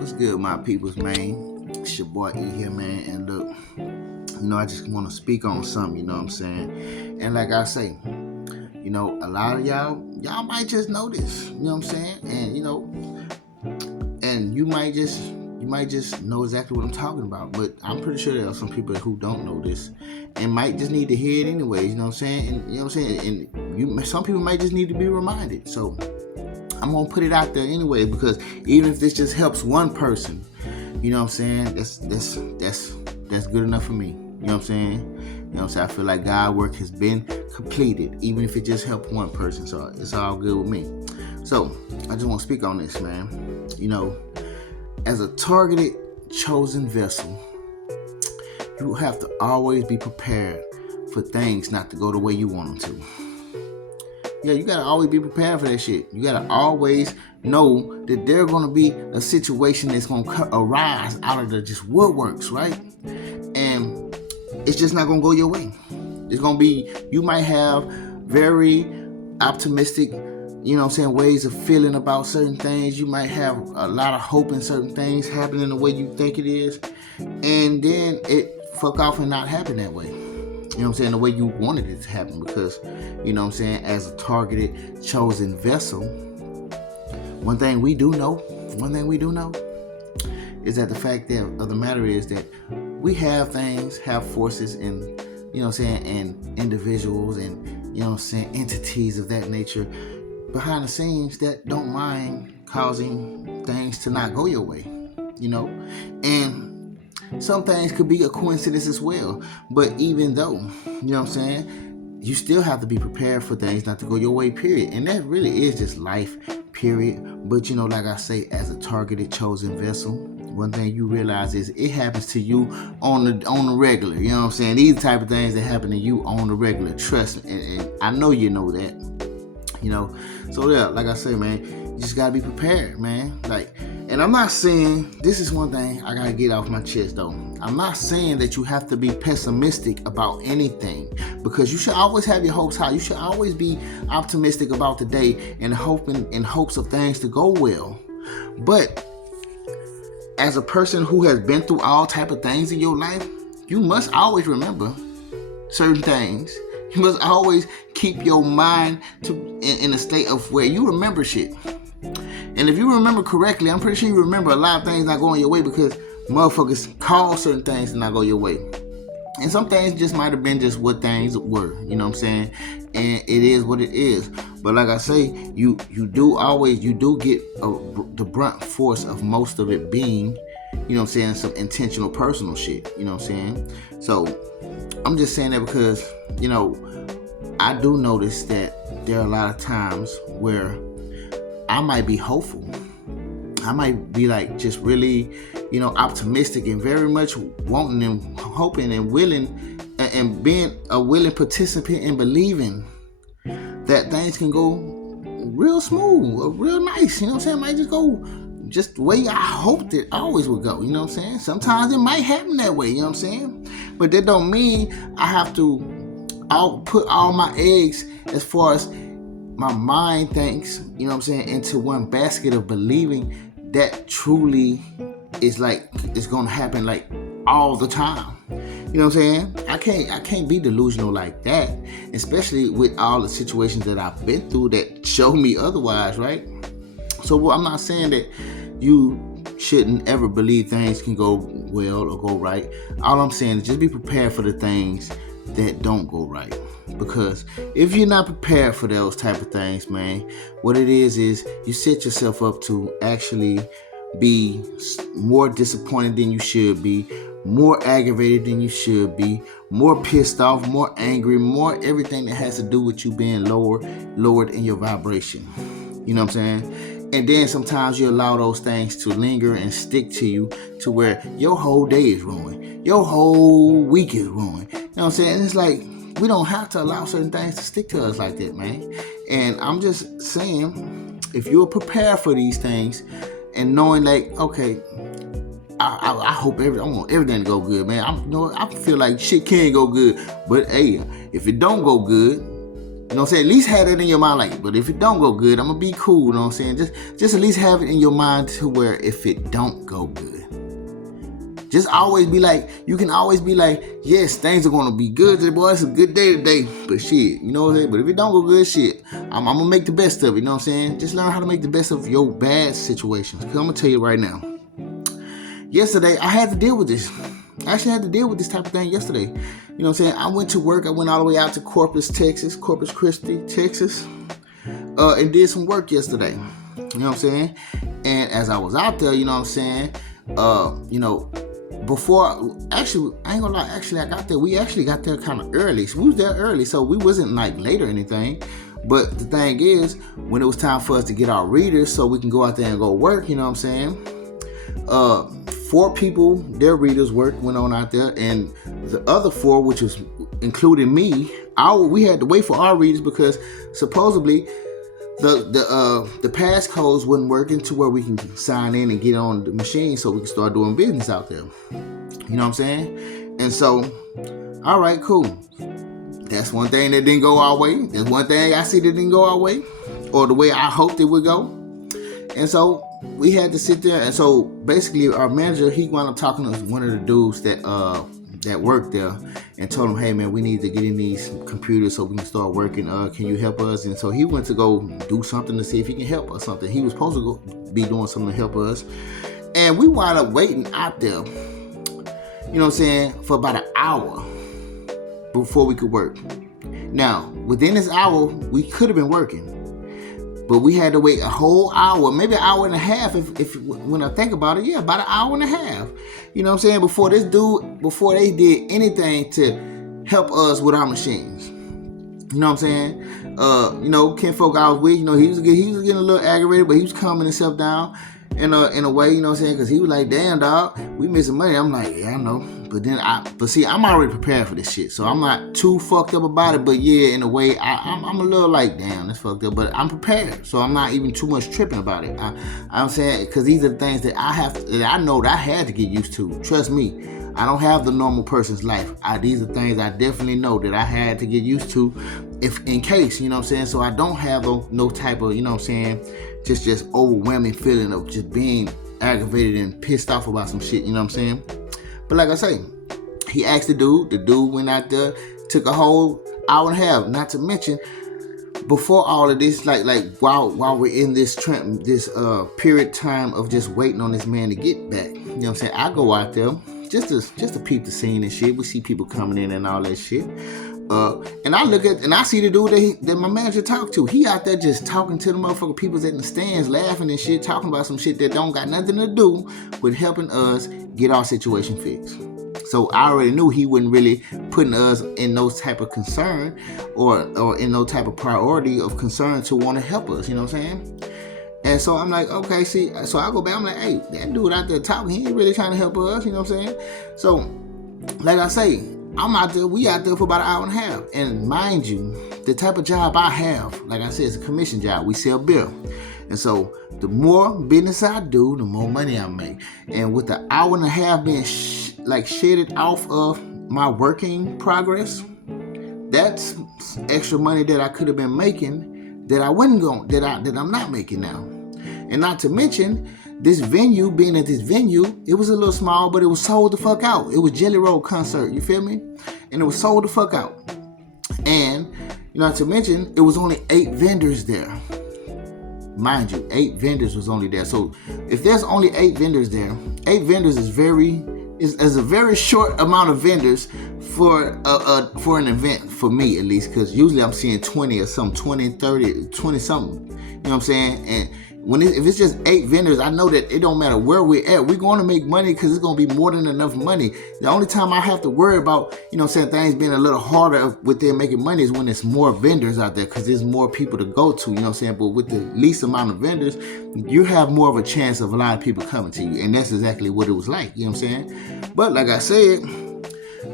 What's good, my peoples, man? It's your boy E here, man. And look, I just want to speak on something, you know what I'm saying? And like I say, a lot of y'all might just know this, you know what I'm saying? And and you might just know exactly what I'm talking about. But I'm pretty sure there are some people who don't know this and might just need to hear it anyways, you know what I'm saying? And you know what I'm saying? And some people might just need to be reminded. So I'm gonna put it out there anyway, because even if this just helps one person, you know what I'm saying, that's good enough for me. You know what I'm saying? You know what I'm saying? I feel like God's work has been completed, even if it just helped one person. So it's all good with me. So I just want to speak on this, man. As a targeted, chosen vessel, you have to always be prepared for things not to go the way you want them to. Yeah, you gotta always be prepared for that shit. You gotta always know that there's gonna be a situation that's gonna arise out of the just woodworks, right? And it's just not gonna go your way. It's gonna be, you might have very optimistic, ways of feeling about certain things. You might have a lot of hope in certain things happening the way you think it is, and then it fuck off and not happen that way. You know what I'm saying? The way you wanted it to happen, because, as a targeted, chosen vessel, one thing we do know is that the fact of the matter is that we have forces and, and individuals and, entities of that nature behind the scenes that don't mind causing things to not go your way, and some things could be a coincidence as well. But even though, you still have to be prepared for things not to go your way, period. And that really is just life, period. But, like I say, as a targeted, chosen vessel, one thing you realize is it happens to you on the regular. You know what I'm saying? These type of things that happen to you on the regular. Trust me. And I know you know that. So yeah, like I say, man, you just gotta be prepared, man. And I'm not saying, this is one thing I gotta get off my chest though. I'm not saying that you have to be pessimistic about anything, because you should always have your hopes high. You should always be optimistic about the day and hoping in hopes of things to go well. But as a person who has been through all type of things in your life, you must always remember certain things. You must always keep your mind in a state of where you remember shit. And if you remember correctly, I'm pretty sure you remember a lot of things not going your way because motherfuckers call certain things to not go your way. And some things just might have been just what things were, you know what I'm saying? And it is what it is. But like I say, you do get the brunt force of most of it being, some intentional personal shit, you know what I'm saying? So I'm just saying that because, I do notice that there are a lot of times where I might be hopeful. I might be just really, optimistic and very much wanting and hoping and willing and being a willing participant and believing that things can go real smooth or real nice. You know what I'm saying? It might just go just the way I hoped it always would go. You know what I'm saying? Sometimes it might happen that way. You know what I'm saying? But that don't mean I have to put all my eggs, as far as my mind thinks, into one basket of believing that truly is it's gonna happen all the time. You know what I'm saying? I can't be delusional like that, especially with all the situations that I've been through that show me otherwise, right? So I'm not saying that you shouldn't ever believe things can go well or go right. All I'm saying is just be prepared for the things that don't go right. Because if you're not prepared for those type of things, man, what it is you set yourself up to actually be more disappointed than you should be, more aggravated than you should be, more pissed off, more angry, more everything that has to do with you being lowered in your vibration. You know what I'm saying? And then sometimes you allow those things to linger and stick to you to where your whole day is ruined. Your whole week is ruined. You know what I'm saying? It's we don't have to allow certain things to stick to us like that, man. And I'm just saying, if you're prepared for these things and knowing okay, I hope I want everything to go good, man. I feel like shit can go good, but hey, if it don't go good, You know what I'm saying? At least have that in your mind, like, but if it don't go good, I'm gonna be cool, you know what I'm saying? Just at least have it in your mind to where if it don't go good, just always be like, you can always be like, yes, things are gonna be good today, boy, it's a good day today, but shit, you know what I'm saying? But if it don't go good, shit, I'm gonna make the best of it, you know what I'm saying? Just learn how to make the best of your bad situations, because I'm gonna tell you right now, yesterday, I had to deal with this. I actually had to deal with this type of thing yesterday. You know what I'm saying? I went to work. I went all the way out to Corpus Christi, Texas, and did some work yesterday. You know what I'm saying? And as I was out there, you know what I'm saying? Before, actually, I ain't gonna lie, actually, I got there. We actually got there kind of early. So we was there early, so we wasn't like late or anything. But the thing is, when it was time for us to get our readers so we can go out there and go work, you know what I'm saying? 4 people, their readers' work went on out there, and the other 4, which was including me, we had to wait for our readers because supposedly the passcodes wasn't working to where we can sign in and get on the machine so we can start doing business out there. You know what I'm saying? And so, all right, cool. That's one thing that didn't go our way. That's one thing I see that didn't go our way, or the way I hoped it would go. And so we had to sit there, and so basically our manager, he wound up talking to one of the dudes that worked there and told him, hey man, we need to get in these computers so we can start working. Can you help us? And so he went to go do something to see if he can help us something. He was supposed to go be doing something to help us. And we wound up waiting out there, you know what I'm saying, for about an hour before we could work. Now, within this hour, we could have been working. But we had to wait a whole hour, maybe an hour and a half, if when I think about it, yeah, about an hour and a half. You know what I'm saying? Before they did anything to help us with our machines. You know what I'm saying? Ken Folk I was with, he was getting a little aggravated, but he was calming himself down in a way, you know what I'm saying? Because he was like, damn, dog, we missing money. I'm like, yeah, I know. But see, I'm already prepared for this shit, so I'm not too fucked up about it. But yeah, in a way, I'm a little like, damn, that's fucked up. But I'm prepared, so I'm not even too much tripping about it. I'm saying, because these are the things that I know that I had to get used to. Trust me, I don't have the normal person's life. These are things I definitely know that I had to get used to, if in case, you know what I'm saying. So I don't have no type of, you know what I'm saying, just overwhelming feeling of just being aggravated and pissed off about some shit. You know what I'm saying. But like I say, he asked the dude went out there, took a whole hour and a half. Not to mention, before all of this, like while we're in this period time of just waiting on this man to get back, you know what I'm saying, I go out there just to peep the scene and shit. We see people coming in and all that shit. And I look at and I see the dude that my manager talked to. He out there just talking to the motherfucking people in the stands, laughing and shit, talking about some shit that don't got nothing to do with helping us get our situation fixed. So I already knew he wasn't really putting us in no type of concern or in no type of priority of concern to want to help us. You know what I'm saying? And so I'm like, okay, see. So I go back. I'm like, hey, that dude out there talking, he ain't really trying to help us. You know what I'm saying? So, like I say, we out there for about an hour and a half. And mind you, the type of job I have, like I said, it's a commission job. We sell beer. And so the more business I do, the more money I make. And with the hour and a half being shedded off of my working progress, that's extra money that I could have been making that I'm not making now. And not to mention, being at this venue, it was a little small, but it was sold the fuck out. It was Jelly Roll concert, you feel me? And it was sold the fuck out. And not to mention, it was only 8 vendors there. Mind you, 8 vendors was only there. So if there's only 8 vendors there, 8 vendors is a very short amount of vendors for an event, for me at least, because usually I'm seeing 20 or something, 20, 30, 20 something. You know what I'm saying? And if it's just 8 vendors, I know that it don't matter where we're at. We're going to make money because it's going to be more than enough money. The only time I have to worry about, you know what I'm saying, things being a little harder with them making money is when there's more vendors out there, because there's more people to go to, you know what I'm saying? But with the least amount of vendors, you have more of a chance of a lot of people coming to you. And that's exactly what it was like, you know what I'm saying? But like I said,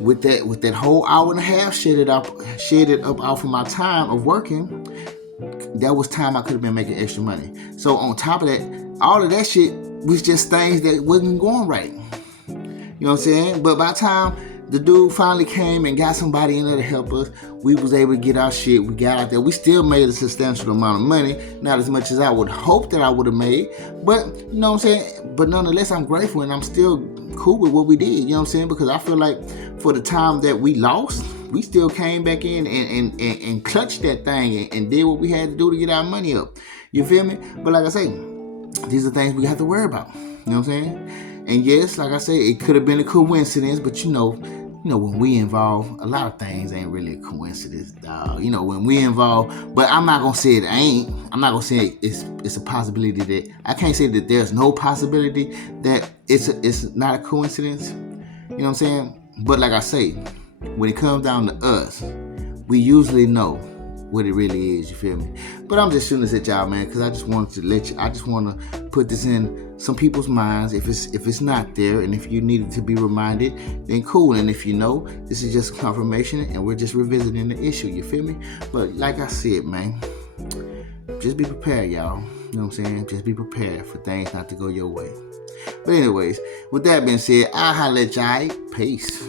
with that whole hour and a half shaded up off of my time of working, that was time I could have been making extra money. So on top of that, all of that shit was just things that wasn't going right. You know what I'm saying? But by the time the dude finally came and got somebody in there to help us. We was able to get our shit. We got out there. We still made a substantial amount of money. Not as much as I would hope that I would have made. But, you know what I'm saying? But nonetheless, I'm grateful and I'm still cool with what we did. You know what I'm saying? Because I feel like for the time that we lost, we still came back in and clutched that thing and did what we had to do to get our money up. You feel me? But like I say, these are things we have to worry about. You know what I'm saying? And yes, like I say, it could have been a coincidence, but you know, when we involve, a lot of things ain't really a coincidence, dog. You know, when we involve, but I'm not gonna say it ain't. I'm not gonna say it's a possibility that I can't say that there's no possibility that it's not a coincidence. You know what I'm saying? But like I say, when it comes down to us, we usually know what it really is. You feel me? But I'm just shooting this at y'all, man, because I just wanted to I just want to put this in some people's minds. If it's not there, and if you needed to be reminded, then cool. And if you know, this is just confirmation, and we're just revisiting the issue. You feel me? But like I said, man, just be prepared, y'all. You know what I'm saying? Just be prepared for things not to go your way. But anyways, with that being said, I'll holler at y'all. Peace.